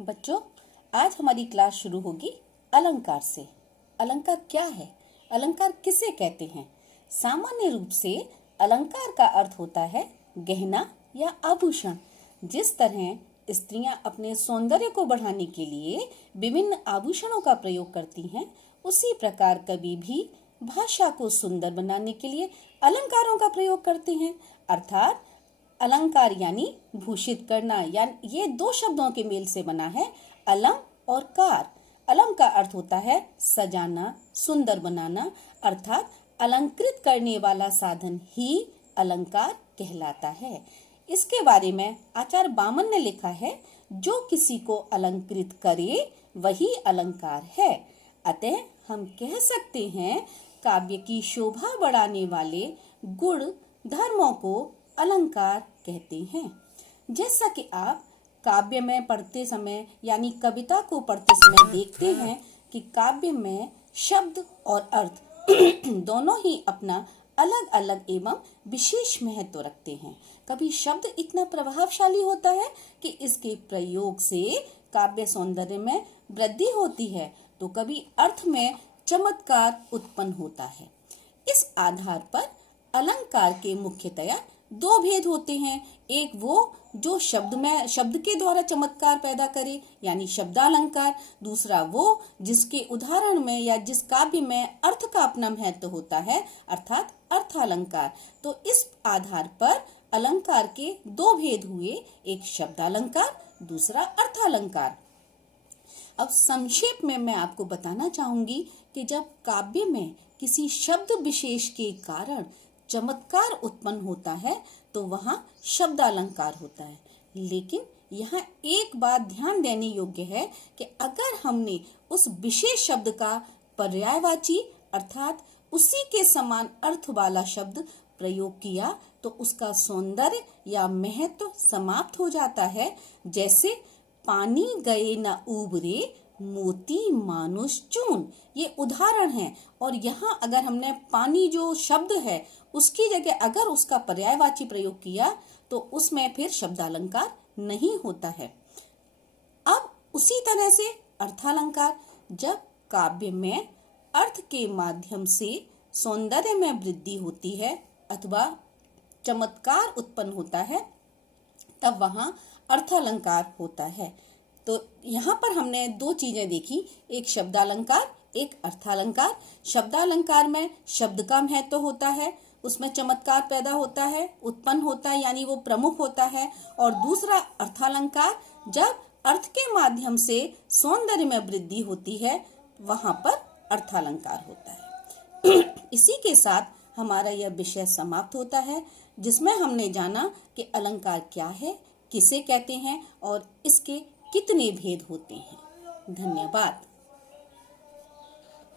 बच्चों, आज हमारी क्लास शुरू होगी अलंकार से। अलंकार क्या है? अलंकार किसे कहते हैं? सामान्य रूप से अलंकार का अर्थ होता है गहना या आभूषण। जिस तरह स्त्रियां अपने सौंदर्य को बढ़ाने के लिए विभिन्न आभूषणों का प्रयोग करती हैं, उसी प्रकार कवि भी भाषा को सुंदर बनाने के लिए अलंकारों का प्रयोग करते हैं। अर्थात अलंकार यानी भूषित करना, यानी ये दो शब्दों के मेल से बना है अलम और कार। अलम का अर्थ होता है सजाना, सुंदर बनाना, अर्थात अलंकृत करने वाला साधन ही अलंकार कहलाता है। इसके बारे में आचार्य बामन ने लिखा है, जो किसी को अलंकृत करे वही अलंकार है। अतः हम कह सकते हैं काव्य की शोभा बढ़ाने वाले गुण धर्मों को अलंकार कहते हैं। जैसा कि आप काव्य में पढ़ते समय यानी कविता को पढ़ते समय देखते हैं कि काव्य में शब्द और अर्थ दोनों ही अपना अलग अलग एवं विशेष महत्व रखते हैं। कभी शब्द इतना प्रभावशाली होता है कि इसके प्रयोग से काव्य सौंदर्य में वृद्धि होती है, तो कभी अर्थ में चमत्कार उत्पन्न होता है। इस आधार पर अलंकार के मुख्यतया दो भेद होते हैं। एक वो जो शब्द के द्वारा चमत्कार पैदा करे यानी शब्दालंकार। दूसरा वो जिसके उदाहरण में या जिस काव्य में अर्थ का अपना महत्व होता है, अर्थात अर्थालंकार। तो इस आधार पर अलंकार के दो भेद हुए, एक शब्दालंकार, दूसरा अर्थालंकार। अब संक्षेप में मैं आपको बताना चाहूंगी कि जब काव्य में किसी शब्द विशेष के कारण चमत्कार उत्पन्न होता है तो वहाँ शब्दालंकार होता है। लेकिन यहाँ एक बात ध्यान देने योग्य है कि अगर हमने उस विशेष शब्द का पर्यायवाची अर्थात उसी के समान अर्थ वाला शब्द प्रयोग किया तो उसका सौंदर्य या महत्व समाप्त हो जाता है। जैसे पानी गए न उबरे मोती मानुष चून, ये उदाहरण है। और यहाँ अगर हमने पानी जो शब्द है उसकी जगह अगर उसका पर्यायवाची प्रयोग किया तो उसमें फिर शब्दालंकार नहीं होता है। अब उसी तरह से अर्थालंकार, जब काव्य में अर्थ के माध्यम से सौंदर्य में वृद्धि होती है अथवा चमत्कार उत्पन्न होता है, तब वहाँ अर्थालंकार होता है। तो यहाँ पर हमने दो चीजें देखी, एक शब्दालंकार, एक अर्थालंकार। शब्दालंकार में शब्द का महत्व होता है, उसमें चमत्कार पैदा होता है, उत्पन्न होता है, यानी वो प्रमुख होता है। और दूसरा अर्थालंकार, जब अर्थ के माध्यम से सौंदर्य में वृद्धि होती है, वहां पर अर्थालंकार होता है। इसी के साथ हमारा यह विषय समाप्त होता है, जिसमें हमने जाना कि अलंकार क्या है, किसे कहते हैं और इसके कितने भेद होते हैं। धन्यवाद।